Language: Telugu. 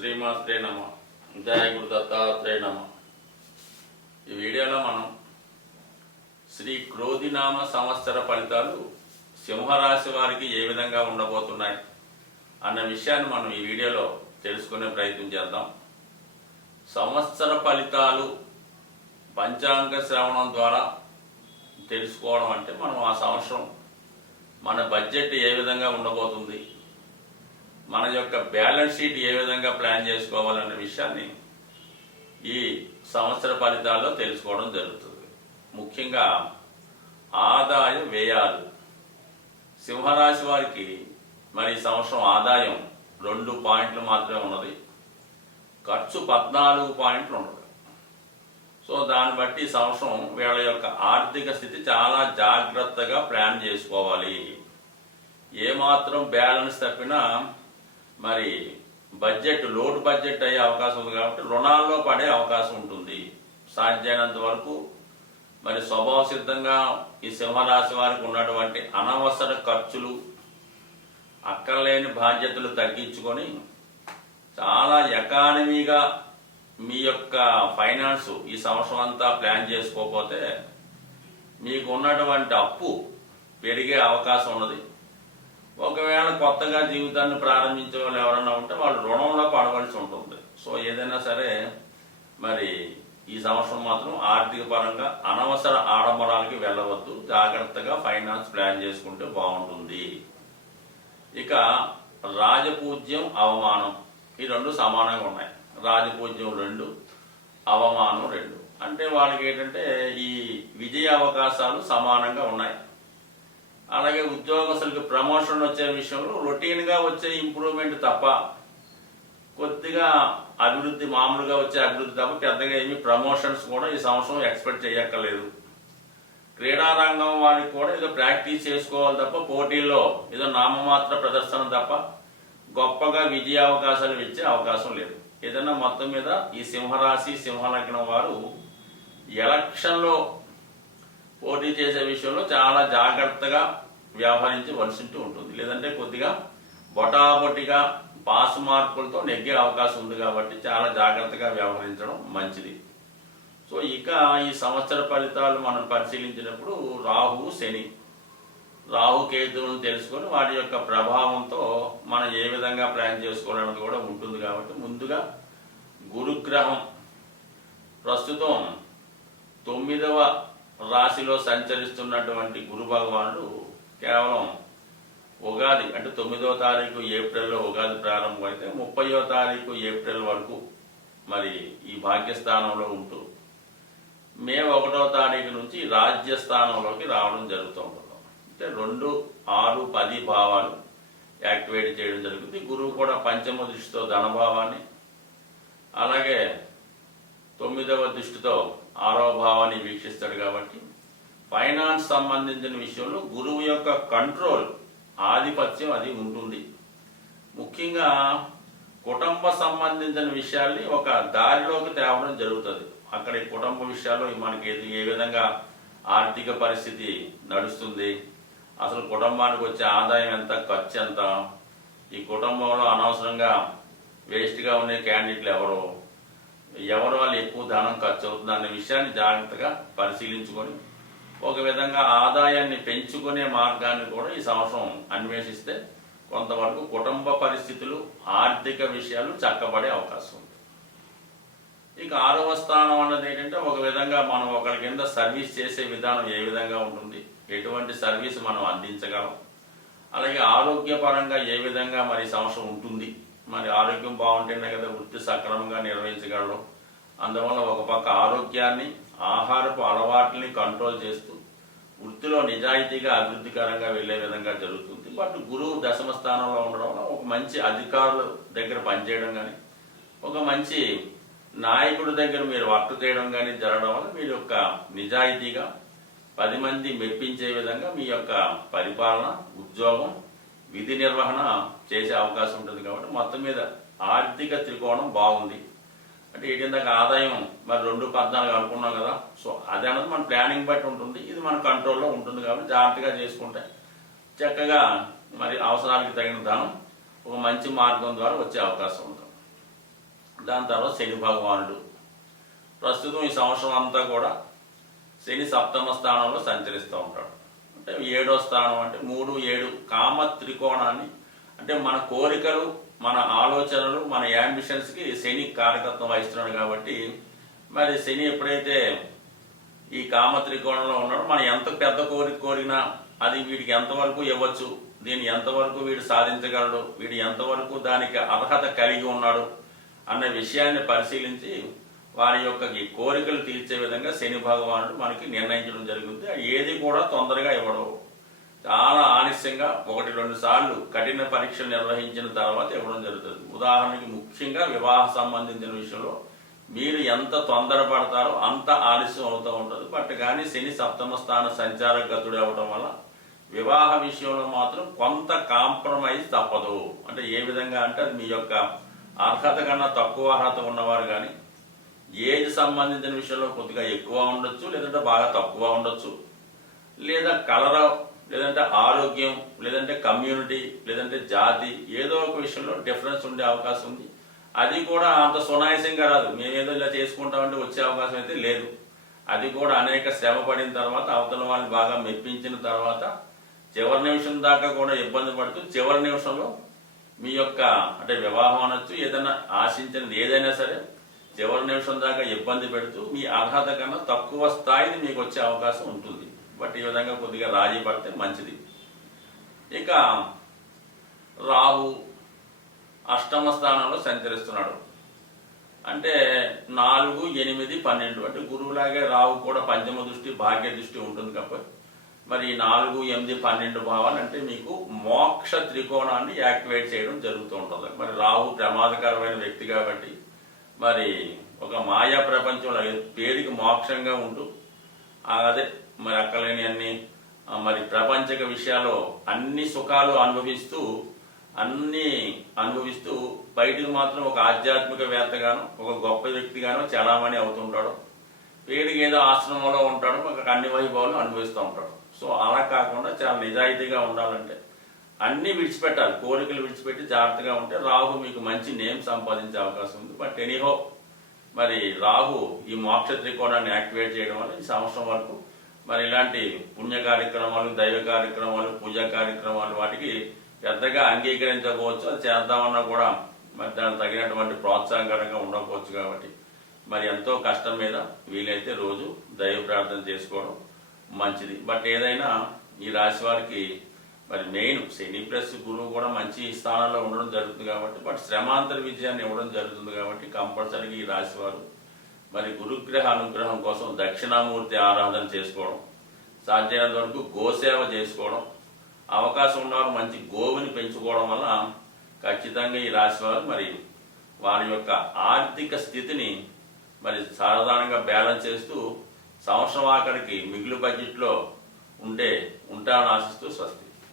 శ్రీమాత్రే నమ. జయ గురు దత్తాత్రేయ నమ. ఈ వీడియోలో మనం శ్రీ క్రోధినామ సంవత్సర ఫలితాలు సింహరాశి వారికి ఏ విధంగా ఉండబోతున్నాయి అన్న విషయాన్ని మనం ఈ వీడియోలో తెలుసుకునే ప్రయత్నం చేద్దాం. సంవత్సర ఫలితాలు పంచాంగ శ్రవణం ద్వారా తెలుసుకోవడం అంటే మనం ఆ సంవత్సరం మన బడ్జెట్ ఏ విధంగా ఉండబోతుంది, మన యొక్క బ్యాలెన్స్ షీట్ ఏ విధంగా ప్లాన్ చేసుకోవాలనే విషయాన్ని ఈ సంవత్సర ఫలితాల్లో తెలుసుకోవడం జరుగుతుంది. ముఖ్యంగా ఆదాయ వ్యయాలు. సింహరాశి వారికి మరి సంవత్సరం ఆదాయం 2 పాయింట్లు మాత్రమే ఉన్నది, ఖర్చు 14 పాయింట్లు ఉన్నది. సో దాన్ని బట్టి సంవత్సరం వీళ్ళ యొక్క ఆర్థిక స్థితి చాలా జాగ్రత్తగా ప్లాన్ చేసుకోవాలి. ఏమాత్రం బ్యాలెన్స్ తప్పినా మరి బడ్జెట్ లోటు బడ్జెట్ అయ్యే అవకాశం ఉంది కాబట్టి రుణాల్లో పడే అవకాశం ఉంటుంది. సాధ్యమైనంత వరకు మరి స్వభావ సిద్ధంగా ఈ సింహరాశి వారికి ఉన్నటువంటి అనవసర ఖర్చులు, అక్కర్లేని బాధ్యతలు తగ్గించుకొని చాలా ఎకానమీగా మీ యొక్క ఫైనాన్స్ ఈ సంవత్సరం అంతా ప్లాన్ చేసుకోకపోతే మీకు ఉన్నటువంటి అప్పు పెరిగే అవకాశం ఉన్నది. ఒకవేళ కొత్తగా జీవితాన్ని ప్రారంభించే వాళ్ళు ఎవరైనా ఉంటే వాళ్ళు రుణంలో పడవలసి ఉంటుంది. సో ఏదైనా సరే మరి ఈ సంవత్సరం మాత్రం ఆర్థిక పరంగా అనవసర ఆడంబరాలకి వెళ్ళవద్దు, జాగ్రత్తగా ఫైనాన్స్ ప్లాన్ చేసుకుంటే బాగుంటుంది. ఇక రాజపూజ్యం, అవమానం ఈ 2 సమానంగా ఉన్నాయి. రాజపూజ్యం 2, అవమానం 2. అంటే వాళ్ళకి ఏంటంటే ఈ విజయ అవకాశాలు సమానంగా ఉన్నాయి. అలాగే ఉద్యోగస్తులకు ప్రమోషన్ వచ్చే విషయంలో రొటీన్గా వచ్చే ఇంప్రూవ్మెంట్ తప్ప, కొద్దిగా అభివృద్ధి మామూలుగా వచ్చే అభివృద్ధి తప్ప పెద్దగా ఏమి ప్రమోషన్స్ కూడా ఈ సంవత్సరం ఎక్స్పెక్ట్ చేయక్కర్లేదు. క్రీడారంగం వారికి కూడా ఏదో ప్రాక్టీస్ చేసుకోవాలి తప్ప, పోటీల్లో ఏదో నామమాత్ర ప్రదర్శన తప్ప గొప్పగా విజయ అవకాశాలు ఇచ్చే అవకాశం లేదు. ఏదైనా మొత్తం మీద ఈ సింహరాశి సింహలగ్నం వారు ఎలక్షన్లో పోటీ చేసే విషయంలో చాలా జాగ్రత్తగా వ్యవహరించవలసి ఉంటుంది. లేదంటే కొద్దిగా బొటాబొటిగా పాస్ మార్కులతో నెగ్గే అవకాశం ఉంది కాబట్టి చాలా జాగ్రత్తగా వ్యవహరించడం మంచిది. సో ఇక ఈ సంవత్సర ఫలితాలు మనం పరిశీలించినప్పుడు రాహు శని, రాహుకేతువులను తెలుసుకొని వాటి యొక్క ప్రభావంతో మనం ఏ విధంగా ప్లాన్ చేసుకోవాలన్నది కూడా ఉంటుంది. కాబట్టి ముందుగా గురుగ్రహం ప్రస్తుతం 9వ రాశిలో సంచరిస్తున్నటువంటి గురు భగవానుడు కేవలం ఉగాది అంటే 9వ తారీఖు ఏప్రిల్లో ఉగాది ప్రారంభం అయితే 30వ తారీఖు ఏప్రిల్ వరకు మరి ఈ భాగ్యస్థానంలో ఉంటూ మే 1వ తారీఖు నుంచి రాజ్యస్థానంలోకి రావడం జరుగుతూ ఉంటుంది. అంటే 2, 6, 10 భావాలు యాక్టివేట్ చేయడం జరుగుతుంది. గురువు కూడా పంచమ దృష్టితో ధనభావాన్ని, అలాగే 9వ దృష్టితో 6వ భావాన్ని వీక్షిస్తాడు. కాబట్టి ఫైనాన్స్ సంబంధించిన విషయంలో గురువు యొక్క కంట్రోల్, ఆధిపత్యం అది ఉంటుంది. ముఖ్యంగా కుటుంబ సంబంధించిన విషయాల్ని ఒక దారిలోకి తేవడం జరుగుతుంది. అక్కడ ఈ కుటుంబ విషయాల్లో మనకి ఏ విధంగా ఆర్థిక పరిస్థితి నడుస్తుంది, అసలు కుటుంబానికి వచ్చే ఆదాయం ఎంత, ఖర్చు ఎంత, ఈ కుటుంబంలో అనవసరంగా వేస్ట్గా ఉండే క్యాండిడేట్లు ఎవరు వాళ్ళు ఎక్కువ ధనం ఖర్చు అవుతుంది అనే విషయాన్ని జాగ్రత్తగా పరిశీలించుకొని ఒక విధంగా ఆదాయాన్ని పెంచుకునే మార్గాన్ని కూడా ఈ సంవత్సరం అన్వేషిస్తే కొంతవరకు కుటుంబ పరిస్థితులు, ఆర్థిక విషయాలు చక్కబడే అవకాశం ఉంది. ఇక 6వ స్థానం అన్నది ఏంటంటే ఒక విధంగా మనం ఒకరి కింద సర్వీస్ చేసే విధానం ఏ విధంగా ఉంటుంది, ఎటువంటి సర్వీస్ మనం అందించగలం, అలాగే ఆరోగ్యపరంగా ఏ విధంగా మరి సంవత్సరం ఉంటుంది. మరి ఆరోగ్యం బాగుంటేనే కదా వృత్తి సక్రమంగా నిర్వహించగలరు. అందువల్ల ఒక పక్క ఆరోగ్యాన్ని, ఆహారపు అలవాట్లని కంట్రోల్ చేస్తూ వృత్తిలో నిజాయితీగా అభివృద్ధికరంగా వెళ్లే విధంగా జరుగుతుంది. బట్ గురువు 10వ స్థానంలో ఉండడం వల్ల ఒక మంచి అధికారుల దగ్గర పనిచేయడం కానీ, ఒక మంచి నాయకుడి దగ్గర మీరు వర్క్ చేయడం కానీ జరగడం వల్ల మీ యొక్క నిజాయితీగా 10 మంది మెప్పించే విధంగా మీ యొక్క పరిపాలన, ఉద్యోగం, విధి నిర్వహణ చేసే అవకాశం ఉంటుంది. కాబట్టి మొత్తం మీద ఆర్థిక త్రికోణం బాగుంది. అంటే ఏంటంటే ఆదాయం మరి 2,14 అనుకున్నాం కదా. సో అది అన్నది మన ప్లానింగ్ బట్టి ఉంటుంది, ఇది మన కంట్రోల్లో ఉంటుంది. కాబట్టి జాగ్రత్తగా చేసుకుంటే చక్కగా మరి అవసరానికి తగిన ధనం ఒక మంచి మార్గం ద్వారా వచ్చే అవకాశం ఉంటుంది. దాని తర్వాత శని భగవానుడు. ప్రస్తుతం ఈ సంవత్సరం అంతా కూడా శని సప్తమ స్థానంలో సంచరిస్తూ ఉంటాడు. అంటే 7వ స్థానం అంటే 3, 7 కామ త్రికోణాన్ని, అంటే మన కోరికలు, మన ఆలోచనలు, మన యాంబిషన్స్కి శని కారకత్వం వహిస్తున్నాడు. కాబట్టి మరి శని ఎప్పుడైతే ఈ కామ త్రికోణంలో ఉన్నాడో, మనం ఎంత పెద్ద కోరినా అది వీడికి ఎంతవరకు ఇవ్వచ్చు, దీన్ని ఎంతవరకు వీడు సాధించగలడు, వీడు ఎంతవరకు దానికి అర్హత కలిగి ఉన్నాడు అన్న విషయాన్ని పరిశీలించి వారి యొక్క ఈ కోరికలు తీర్చే విధంగా శని భగవానుడు మనకి నిర్ణయించడం జరుగుతుంది. ఏది కూడా తొందరగా ఇవ్వడం, చాలా ఆలస్యంగా 1-2 సార్లు కఠిన పరీక్షలు నిర్వహించిన తర్వాత ఇవ్వడం జరుగుతుంది. ఉదాహరణకి ముఖ్యంగా వివాహ సంబంధించిన విషయంలో మీరు ఎంత తొందరపడతారో అంత ఆలస్యం అవుతూ ఉంటుంది. బట్ కానీ శని సప్తమ స్థాన సంచార గతుడు అవ్వడం వల్ల వివాహ విషయంలో మాత్రం కొంత కాంప్రమైజ్ తప్పదు. అంటే ఏ విధంగా అంటే అది మీ యొక్క అర్హత కన్నా తక్కువ అర్హత ఉన్నవారు కానీ, ఏజ్ సంబంధించిన విషయంలో కొద్దిగా ఎక్కువ ఉండొచ్చు, లేదంటే బాగా తక్కువ ఉండొచ్చు, లేదా కలర్, లేదంటే ఆరోగ్యం, లేదంటే కమ్యూనిటీ, లేదంటే జాతి, ఏదో ఒక విషయంలో డిఫరెన్స్ ఉండే అవకాశం ఉంది. అది కూడా అంత సునాయాసంగా రాదు. మేమేదో ఇలా చేసుకుంటామంటే వచ్చే అవకాశం అయితే లేదు. అది కూడా అనేక శ్రమ పడిన తర్వాత, అవతల వాళ్ళని బాగా మెప్పించిన తర్వాత, చివరి నిమిషం దాకా కూడా ఇబ్బంది పడుతూ చివరి నిమిషంలో మీ యొక్క అంటే వివాహం అనొచ్చు, ఏదైనా ఆశించినది ఏదైనా సరే చివరి నిమిషం దాకా ఇబ్బంది పెడుతూ మీ అర్హత కన్నా తక్కువ స్థాయిని మీకు వచ్చే అవకాశం ఉంటుంది. బట్ ఈ విధంగా కొద్దిగా రాజీ పడితే మంచిది. ఇక రాహు అష్టమ స్థానంలో సంచరిస్తున్నాడు. అంటే 4, 8, 12 అంటే గురువులాగే రాహు కూడా పంచమ దృష్టి, భాగ్య దృష్టి ఉంటుంది. కాబట్టి మరి 4, 8, 12 భావాలు అంటే మీకు మోక్ష త్రికోణాన్ని యాక్టివేట్ చేయడం జరుగుతూ ఉంటుంది. మరి రాహు ప్రమాదకరమైన వ్యక్తి కాబట్టి మరి ఒక మాయా ప్రపంచంలో పేరుకి మోక్షంగా ఉంటూ అదే మరి అక్కలేని అన్ని మరి ప్రపంచక విషయాల్లో అన్ని సుఖాలు అనుభవిస్తూ బయటకు మాత్రం ఒక ఆధ్యాత్మికవేత్తగాను, ఒక గొప్ప వ్యక్తిగాను చలామణి అవుతుంటాడు. పేరుకి ఏదో ఆశ్రమంలో ఉంటాడు, ఒక అన్ని వైభవాలు అనుభవిస్తూ ఉంటాడు. సో అలా కాకుండా చాలా నిజాయితీగా ఉండాలంటే అన్నీ విడిచిపెట్టాలి. కోరికలు విడిచిపెట్టి జాగ్రత్తగా ఉంటే రాహు మీకు మంచి నేమ్ సంపాదించే అవకాశం ఉంది. బట్ ఎనీహో మరి రాహు ఈ మోక్ష త్రికోణాన్ని యాక్టివేట్ చేయడం వల్ల ఈ సంవత్సరం వరకు మరి ఇలాంటి పుణ్య కార్యక్రమాలు, దైవ కార్యక్రమాలు, పూజా కార్యక్రమాలు వాటికి పెద్దగా అంగీకరించకపోవచ్చు. అది చేద్దామన్నా కూడా మరి దానికి తగినటువంటి ప్రోత్సాహకరంగా ఉండకపోవచ్చు. కాబట్టి మరి ఎంతో కష్టం మీద వీలైతే రోజు దైవ ప్రార్థన చేసుకోవడం మంచిది. బట్ ఏదైనా ఈ రాశి వారికి మరి మెయిన్ శని ప్లస్ గురువు కూడా మంచి స్థానంలో ఉండడం జరుగుతుంది. కాబట్టి బట్ శ్రమాంతర విజయాన్ని ఇవ్వడం జరుగుతుంది. కాబట్టి కంపల్సరీగా ఈ రాశి వారు మరి గురుగ్రహ అనుగ్రహం కోసం దక్షిణామూర్తి ఆరాధన చేసుకోవడం, సాధ్యమైనంత వరకు గోసేవ చేసుకోవడం, అవకాశం ఉన్నవారు మంచి గోవుని పెంచుకోవడం వల్ల ఖచ్చితంగా ఈ రాశి వారు మరి వారి యొక్క ఆర్థిక స్థితిని మరి సాధారణంగా బ్యాలెన్స్ చేస్తూ సంవత్సరం ఆఖరికి మిగులు బడ్జెట్లో ఉంటారని ఆశిస్తూ స్వస్తి.